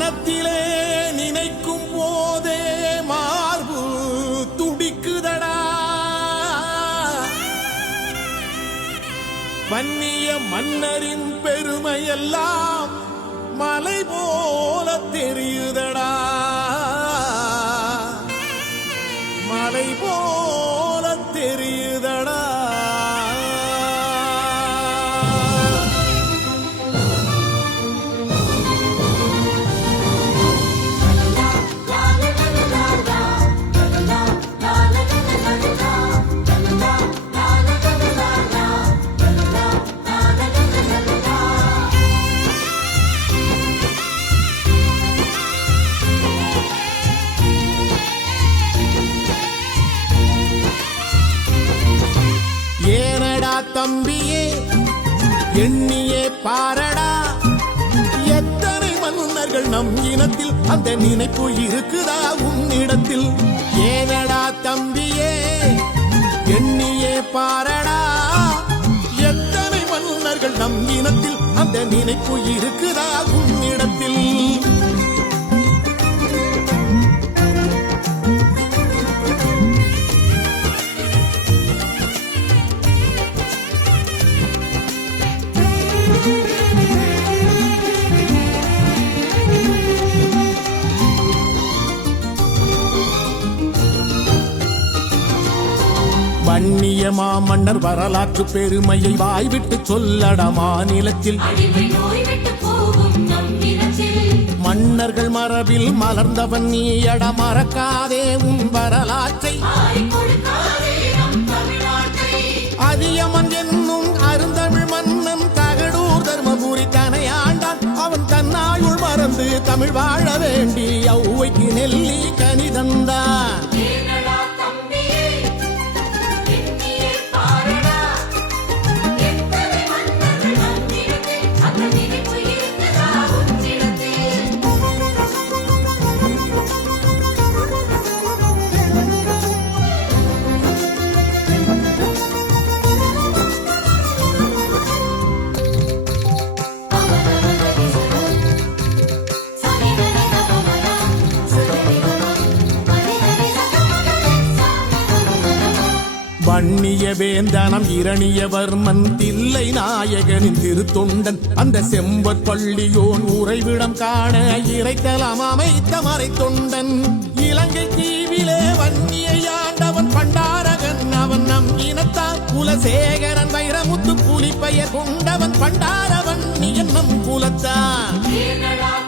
மனத்திலே நினைக்கும் போதே மார்பு துடிக்குதடா. வன்னிய மன்னரின் பெருமையெல்லாம் மலை போல தெரியுதடா. மலை போல தம்பியே எண்ணியே பாரடா. எத்தனை மன்னர்கள் நம் இனத்தில் அந்த நினைப்பு இருக்குதா உன்னிடத்தில்? ஏனடா தம்பியே எண்ணியே பாரடா. எத்தனை மன்னர்கள் நம் இனத்தில் அந்த நினைப்பு இருக்குதா உன்னிடத்தில்? வன்னிய மாமன்னர் வரலாற்று பெருமையை வாய்விட்டு சொல்லடா மாநிலத்தில். மன்னர்கள் மரபில் மலர்ந்தவன் நீயட மறக்காதே உன் வரலாற்றை. அதியமன் என்னும் அருந்தமிழ் மன்னன் தகடூர் தர்மபுரி தனையாண்டான் அவன் தன்னாயுள் மறந்து தமிழ் வாழ வேண்டி ஔவைக்கு நெல்லி கனிதந்தான் வன்னிய வேந்தனம் இரணியவர்மன் தில்லை நாயகனின் திருத்தொண்டன். அந்த செம்பற் பள்ளியோன் உறைவிடம் காண இறைத்தலம் அமைத்த மறைத்தொண்டன். இலங்கை தீவிலே வன்னியாண்டவன் பண்டாரகன். அவன் நம் இனத்தான் குலசேகரன். வைரமுத்து புலிப்பெயர் கொண்டவன் பண்டாரவன். நீ என்னும் குலத்தான்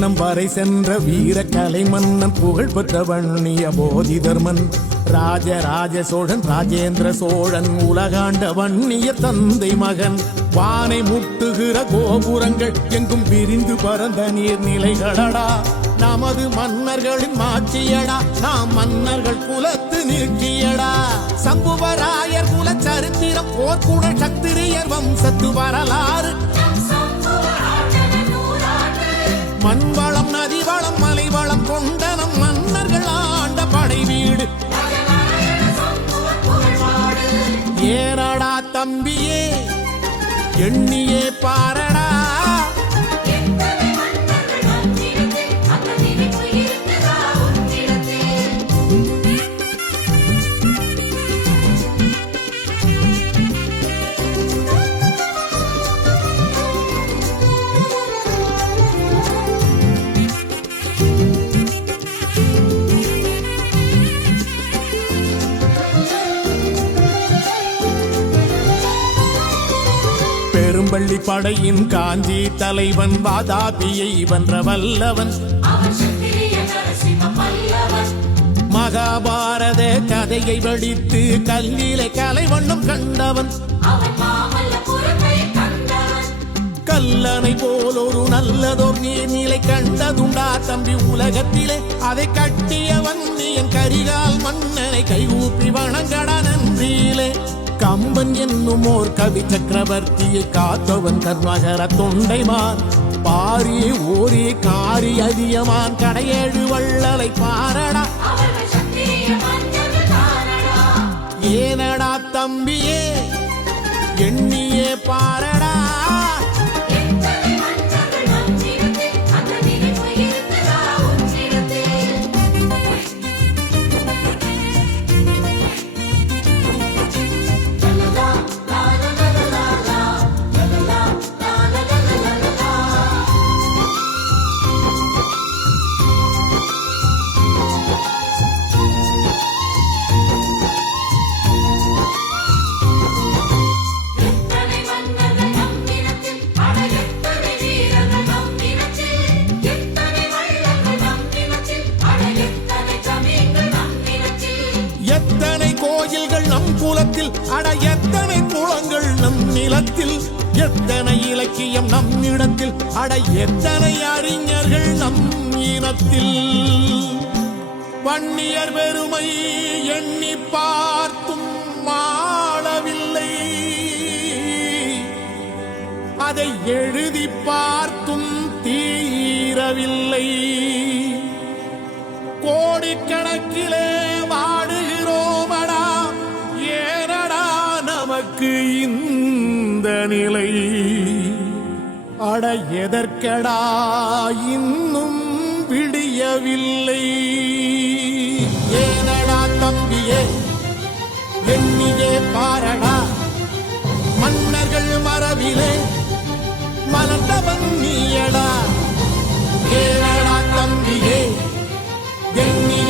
சீனம் வரை சென்ற வீர கலை மன்னன் புகழ் பெற்ற வன்னிய போதிதர்மன் ராஜராஜ சோழன் ராஜேந்திர சோழன் உலகாண்ட வன்னிய தந்தை மகன். வானை முட்டுகிற கோபுரங்கள் எங்கும் விரிந்து பறந்த நீர்நிலைகளடா. நமது மன்னர்களின் மாட்சியடா நாம் மன்னர்கள் குலத்து நீக்கியடா. சம்புவராயர் குல சரித்திரம் போர்க்குடல் சத்திரியர் வம்சத்து வரலாறு. நூறாண்டு மண்வளம் நதிவளம் மலைவளம் கொண்ட நம் மன்னர்கள் ஆண்ட படை வீடு ஏறடா தம்பியே எண்ணியே பாரடா. பெரும்பள்ளி படையின் காஞ்சி தலைவன் வாதாபியை வென்ற வல்லவன். மகாபாரத கதையை வடித்து கல்லிலே கலைவண்ணம் கண்டவன். கல்லனை போல போலொரு நல்லதோர் நீர்நிலை கண்டதுண்டா தம்பி உலகத்திலே. அதை கட்டியவன் நீ என் கரிகால் மன்னனை கைகூப்பி வணங்கடா நன்றியிலே. கம்பன் என்னும் ஓர் கவி சக்கரவர்த்தியை காத்தவன் கர்மகர தொண்டைமான். பாரி ஓரி காரி அதியமான். கடையேழு வள்ளலை பாரடா. ஏனடா தம்பியே எண்ணியே பாரடா. நம் எத்தனை இலக்கியம் நம் இடத்தில்? அட எத்தனை அறிஞர்கள் நம் இனத்தில்? வன்னியர் பெருமை எண்ணி பார்த்தும் மாளவில்லை அதை எழு நிலை. அட எதற்கடா இன்னும் விடியவில்லை. ஏனடா தம்பியே எண்ணியே பாரடா. மன்னர்கள் மரபிலே மலர்ந்தவன் நீயடா. ஏனடா தம்பியே எண்ணியே